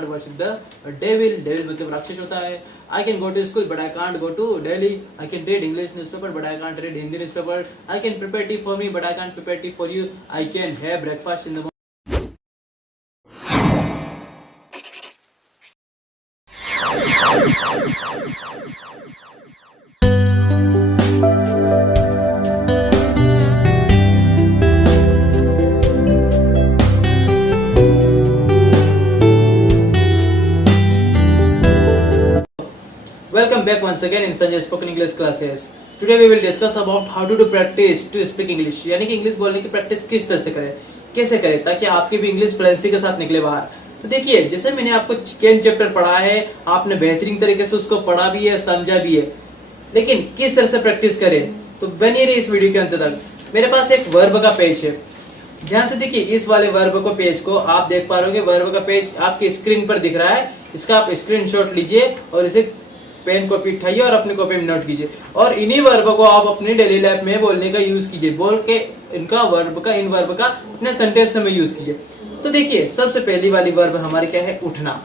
Can't worship the devil. Devil मतलब राक्षस होता है। I can go to school but I can't go to Delhi. I can read English newspaper but I can't read Hindi newspaper. I can prepare tea for me but I can't prepare tea for you. I can have breakfast in the Welcome back once again in Sanjay Spoken English classes. Today we will discuss about how to do practice to speak English. यानी कि English बोलने की practice किस तरह से करें, कैसे करें ताकि आपकी भी इंग्लिश फ्लुएंसी के साथ निकले बाहर। तो देखिए, जैसे मैंने आपको चिकन चैप्टर पढ़ा है, आपने बेहतरीन तरीके से उसको पढ़ा भी है, समझा भी है, लेकिन किस तरह से प्रैक्टिस करें, तो बनिए रहिए इस वीडियो के अंत तक। मेरे पास एक वर्ब का पेज है, ध्यान से देखिए। इस वाले वर्ब को पेज को आप देख पा रहे होंगे, वर्ब का पेज आपकी स्क्रीन पर दिख रहा है। इसका आप स्क्रीनशॉट लीजिए और इसे पेन कॉपी उठाइए और अपनी कॉपी में नोट कीजिए, और इन्हीं वर्ब को आप अपनी डेली लाइफ में बोलने का यूज कीजिए। बोल के इनका वर्ब का, इन वर्ब का अपने सेंटेंस में यूज कीजिए। तो देखिए, सबसे पहली वाली वर्ब हमारी क्या है, उठना।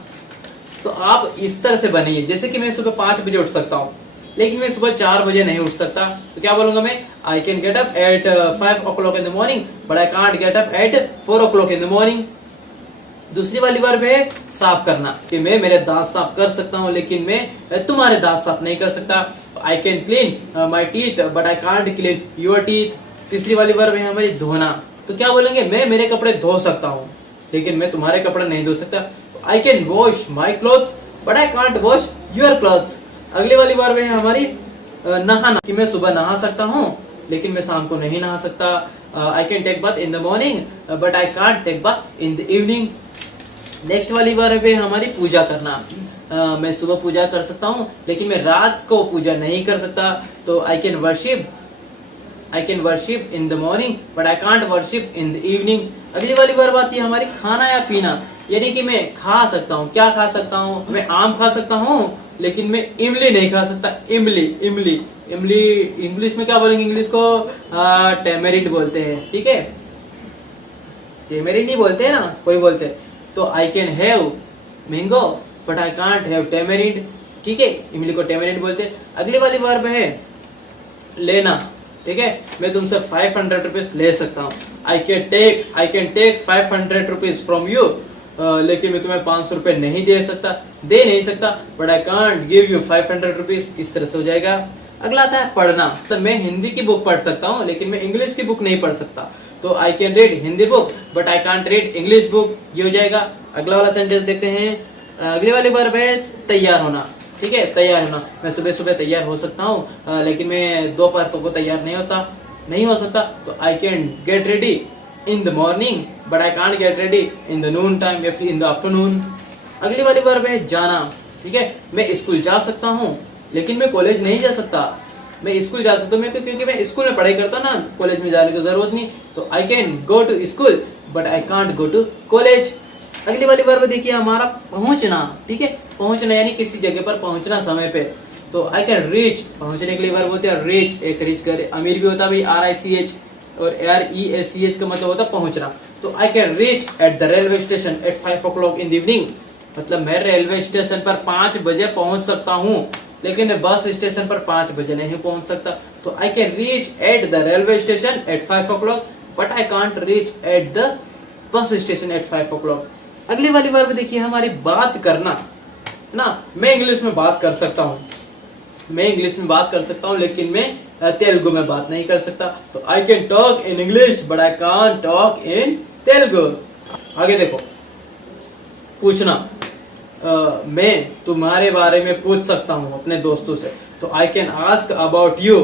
तो आप इस तरह से बनाइए, जैसे कि मैं सुबह 5 बजे उठ सकता हूँ, लेकिन मैं सुबह 4 बजे नहीं उठ सकता, तो क्या बोलूंगा मैं, I can get up at 5 o'clock in the morning but I can't get up at 4 o'clock in the morning. दूसरी वाली वर्ब है साफ करना, कि मैं मेरे दांत साफ कर सकता हूँ लेकिन मैं तुम्हारे दांत साफ नहीं कर सकता। I can clean my teeth but I can't clean your teeth. तीसरी वाली वर्ब है हमारी धोना, तो क्या बोलेंगे, मैं मेरे कपड़े धो सकता हूँ लेकिन मैं तुम्हारे कपड़े नहीं धो सकता। I can wash my clothes but I can't wash your clothes. अगली वाली वर्ब है हमारी नहाना, कि मैं सुबह नहा सकता हूँ लेकिन मैं शाम को नहीं नहा सकता। I can take bath in the morning but I can't take bath in the evening. Next वाली वर्ब है हमारी पूजा करना। मैं सुबह पूजा कर सकता हूँ लेकिन मैं रात को पूजा नहीं कर सकता, तो I can worship in the morning but I can't worship in the evening. अगली वाली वर्ब आती है हमारी खाना या पीना, यानी कि मैं खा सकता हूँ। क्या खा सकता हूँ, मैं आम खा सकता हूँ लेकिन मैं इमली नहीं खा सकता। इमली इंग्लिश में क्या बोलेंगे, इंग्लिश को टेमेरिंड बोलते हैं, ठीक है। टेमेरिंड नहीं बोलते हैं ना, कोई बोलते हैं। तो I can have mango but I can't have tamarind, ठीक है। इमली को टेमेरिंड बोलते हैं। अगली वाली वर्ब है लेना, ठीक है। मैं तुमसे 500 रुपीज ले सकता हूँ। I can take 500 rupees from you, लेकिन मैं तुम्हें 500 रुपए नहीं दे नहीं सकता, but I can't give you 500 rupees. इस तरह से हो जाएगा। अगला आता है पढ़ना, तो मैं हिंदी की बुक पढ़ सकता हूँ लेकिन मैं इंग्लिश की बुक नहीं पढ़ सकता, तो I can read Hindi book but I can't read English book. ये हो जाएगा। अगला वाला सेंटेंस देखते हैं। अगली वाली वर्ब है तैयार होना, ठीक है। तैयार होना, मैं सुबह सुबह तैयार हो सकता हूँ लेकिन मैं दोपहर को तैयार नहीं हो सकता, तो I can get ready in the morning but I can't get ready in the Noon time या फिर इन द आफ्टरनून। अगली वाली वर्ब है जाना, ठीक है। मैं स्कूल जा सकता हूँ लेकिन मैं कॉलेज नहीं जा सकता। मैं स्कूल जा सकता हूँ क्योंकि मैं स्कूल में पढ़ाई करता हूँ ना, कॉलेज में जाने की जरूरत नहीं, तो I can go to school but I can't go to college. अगली वाली वर्ब देखिए हमारा पहुंचना, ठीक है। पहुंचना यानी किसी जगह पर पहुंचना समय पे, तो आई कैन रीच। पहुंचने के लिए वर्ब होते हैं रीच। एक रीच कर अमीर भी होता है भाई, RICH, और REACH का मतलब होता है पहुंचना। तो I can reach at the railway station at 5 o'clock in the evening, मतलब मैं रेलवे स्टेशन पर 5 बजे पहुंच सकता हूँ लेकिन बस स्टेशन पर 5 बजे नहीं पहुंच सकता, तो I can reach at the railway station at 5 o'clock but I can't reach at the bus station at 5 o'clock। अगली वाली वर्ब देखिए हमारी बात करना ना। मैं इंग्लिश में बात कर सकता हूँ लेकिन मैं तेलुगु में बात नहीं कर सकता, तो I can talk in English but I can't talk in Telugu. आगे देखो, पूछना। मैं तुम्हारे बारे में पूछ सकता हूँ अपने दोस्तों से, तो I can ask about you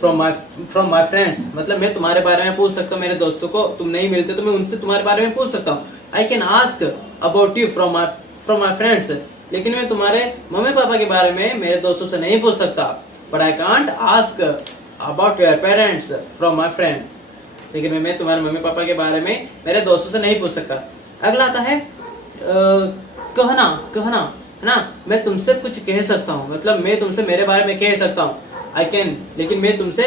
from my friends, मतलब मैं तुम्हारे बारे में पूछ सकता हूँ मेरे दोस्तों को, तुम नहीं मिलते तो मैं उनसे तुम्हारे बारे में पूछ सकता हूँ। I can ask about you from my friends, लेकिन मैं तुम्हारे मम्मी पापा के बारे में मेरे दोस्तों से नहीं पूछ सकता, but I can't ask about your parents from my friend, लेकिन मैं तुम्हारे मम्मी पापा के बारे में मेरे दोस्तों से नहीं पूछ सकता। अगला आता है कहना है ना। मैं तुमसे कुछ कह सकता हूँ, मतलब मैं तुमसे मेरे बारे में कह सकता हूँ। आई कैन, लेकिन मैं तुमसे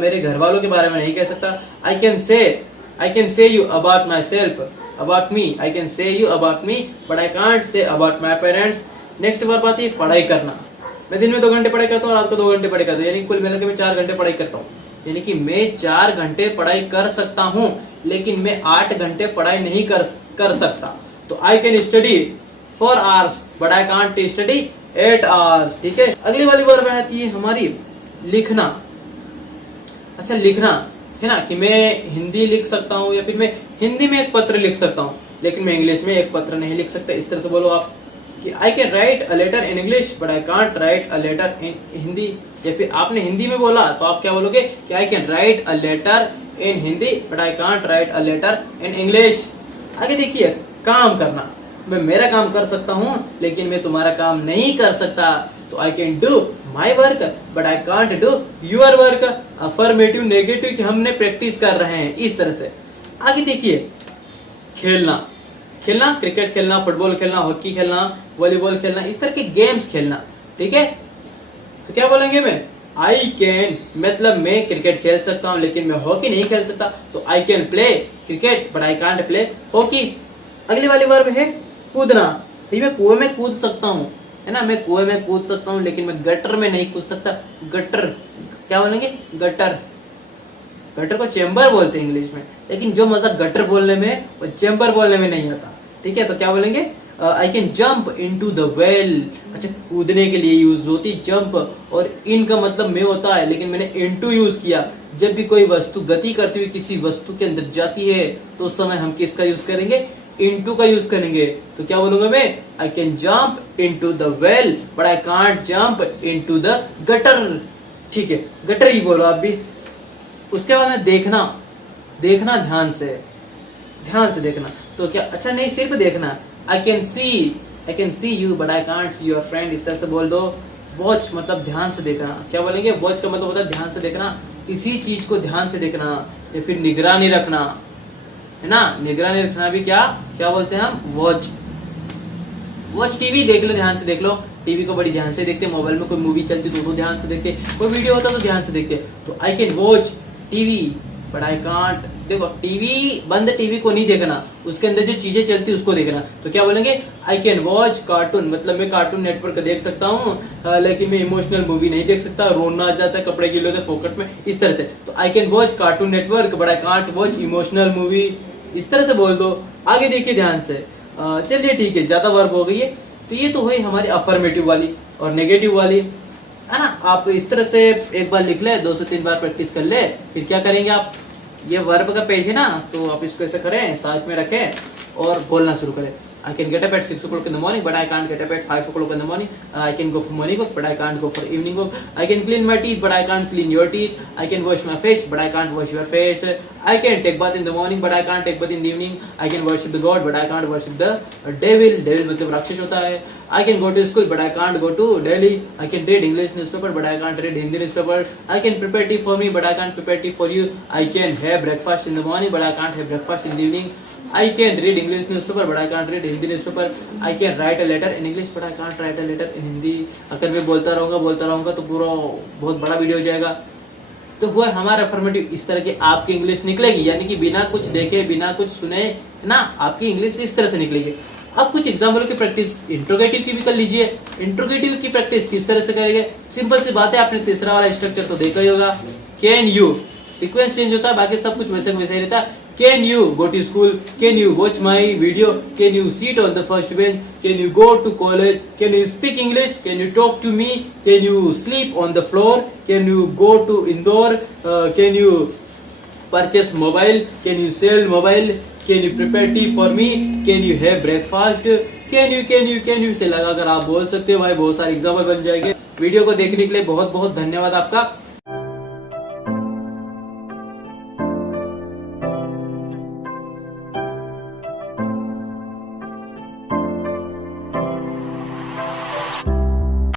मेरे घर वालों के बारे में नहीं कह सकता। I can say you about my self about me, I can say you about me but I can't say about my parents. Next verb आती है पढ़ाई करना। मैं दिन में 2 घंटे पढ़ाई करता हूँ, रात को 2 घंटे पढ़ाई करता हूँ, यानी कुल मिलाकर मैं 4 घंटे पढ़ाई करता हूँ। यानी कि मैं 4 घंटे पढ़ाई कर सकता हूँ, लेकिन मैं 8 घंटे पढ़ाई नहीं कर सकता। तो I can study 4 hours but I can't study 8 hours। ठीक है, अगली वाली वर्ब आती है हमारी लिखना। अच्छा, लिखना है ना, कि मैं हिंदी लिख सकता हूँ या फिर मैं हिंदी में एक पत्र लिख सकता हूँ, लेकिन मैं इंग्लिश में एक पत्र नहीं लिख सकता। इस तरह से बोलो आप कि I can write a letter in English but I can't write a letter in Hindi. या फिर आपने हिंदी में बोला तो आप क्या बोलोगे कि I can write a letter in Hindi but I can't write a letter in English. आगे देखिए, काम करना। मैं मेरा काम कर सकता हूँ, लेकिन मैं तुम्हारा काम नहीं कर सकता। तो I can do my work but I can't do your work. Affirmative negative की हमने प्रैक्टिस कर रहे हैं इस तरह से। आगे देखिए, खेलना। खेलना, क्रिकेट खेलना, फुटबॉल खेलना, हॉकी खेलना, वॉलीबॉल खेलना, इस तरह के गेम्स खेलना। ठीक है, तो क्या बोलेंगे मैं आई कैन, मतलब मैं क्रिकेट खेल सकता हूँ लेकिन मैं हॉकी नहीं खेल सकता। तो I can play cricket but I can't play hockey. अगली वाली वर्ब है कूदना। भाई मैं कुएं में कूद सकता हूँ, है ना, मैं कुएं में कूद सकता हूँ, लेकिन मैं गटर में नहीं कूद सकता। गटर क्या बोलेंगे, गटर। गटर को चेंबर बोलते हैं इंग्लिश में, लेकिन जो मजा गटर बोलने में वो चेंबर बोलने में नहीं आता। ठीक है, तो क्या बोलेंगे I can jump into the well. अच्छा, कूदने के लिए यूज होती जंप, और इन का मतलब में होता है, लेकिन मैंने इनटू यूज किया। जब भी कोई वस्तु गति करती हुई किसी वस्तु के अंदर जाती है तो उस समय हम किसका यूज करेंगे, इनटू का यूज करेंगे। तो क्या बोलूंगा मैं, I can jump into the well but I can't jump into the gutter. ठीक है, गटर ही बोलो आप भी। उसके बाद में देखना। देखना ध्यान से देखना। तो क्या, अच्छा नहीं, सिर्फ देखना। I can see you but I can't see your friend. इस तरह से बोल दो। वॉच मतलब ध्यान से देखना। क्या बोलेंगे, वॉच का मतलब होता है ध्यान से देखना, किसी चीज को ध्यान से देखना, या फिर निगरानी रखना, है ना। निगरानी रखना भी क्या बोलते हैं हम, वॉच। वॉच टीवी देख लो, ध्यान से देख लो। टीवी को बड़ी ध्यान से देखते, मोबाइल में कोई मूवी चलती तो ध्यान से देखते, कोई वीडियो होता तो ध्यान से देखते। तो I can watch TV but I can't. देखो, टीवी बंद टीवी को नहीं देखना, उसके अंदर जो चीजें चलती उसको देखना। तो क्या बोलेंगे, आई कैन वॉच कार्टून, मतलब मैं कार्टून नेटवर्क देख सकता हूँ, लेकिन मैं इमोशनल मूवी नहीं देख सकता, रोना आ जाता है, कपड़े गिले होते फोकट में, इस तरह से। तो I can watch cartoon network but I can't watch emotional movie. इस तरह से बोल दो। आगे देखिए ध्यान से। चलिए ठीक है, ज्यादा वर्ब हो गई है। तो ये तो हुई हमारी अफर्मेटिव वाली और नेगेटिव वाली, है ना। आप इस तरह से एक बार लिख ले, 2 से 3 बार प्रैक्टिस कर ले। फिर क्या करेंगे आप, ये वर्ब का पेज है ना, तो आप इसको ऐसे करें, साथ में रखें और बोलना शुरू करें। I can get up at 6 o'clock in the morning, but I can't get up at 5 o'clock in the morning. I can go for morning walk, but I can't go for evening walk. I can clean my teeth, but I can't clean your teeth. I can wash my face, but I can't wash your face. I can take bath in the morning, but I can't take bath in the evening. I can worship the God, but I can't worship the devil. Devil मतलब राक्षस होता है। I can go to school, but I can't go to Delhi. I can read English newspaper, but I can't read Hindi newspaper. I can prepare tea for me, but I can't prepare tea for you. I can have breakfast in the morning, but I can't have breakfast in the evening. I can read English newspaper, but I can't read Hindi newspaper. I can write a letter in English, but I can't write a letter in Hindi. अगर मैं बोलता रहूंगा तो पूरा बहुत बड़ा video हो जाएगा। तो हुआ हमारा अफर्मेटिव। इस तरह की आपकी इंग्लिश निकलेगी, यानी कि बिना कुछ देखे, बिना कुछ सुने ना, आपकी इंग्लिश इस तरह से निकलेगी। अब कुछ एग्जाम्पल की प्रैक्टिस इंट्रोगेटिव की भी कर लीजिए। इंट्रोगेटिव की प्रैक्टिस किस तरह से करेंगे, सिंपल सी बात है, आपने तीसरा वाला स्ट्रक्चर तो देखा ही होगा। कैन यू, सीक्वेंस चेंज होता है, बाकी सब कुछ वैसे वैसे ही रहता है। Can you go to school? Can you watch my video? Can you sit on the first bench? Can you go to college? Can you speak English? Can you talk to me? Can you sleep on the floor? Can you go to Indore? Can you purchase mobile? Can you sell mobile? Can you prepare tea for me? Can you have breakfast? Can you से लगाकर आप बोल सकते हो भाई, बहुत सारे example बन जाएंगे। वीडियो को देखने के लिए बहुत बहुत धन्यवाद आपका।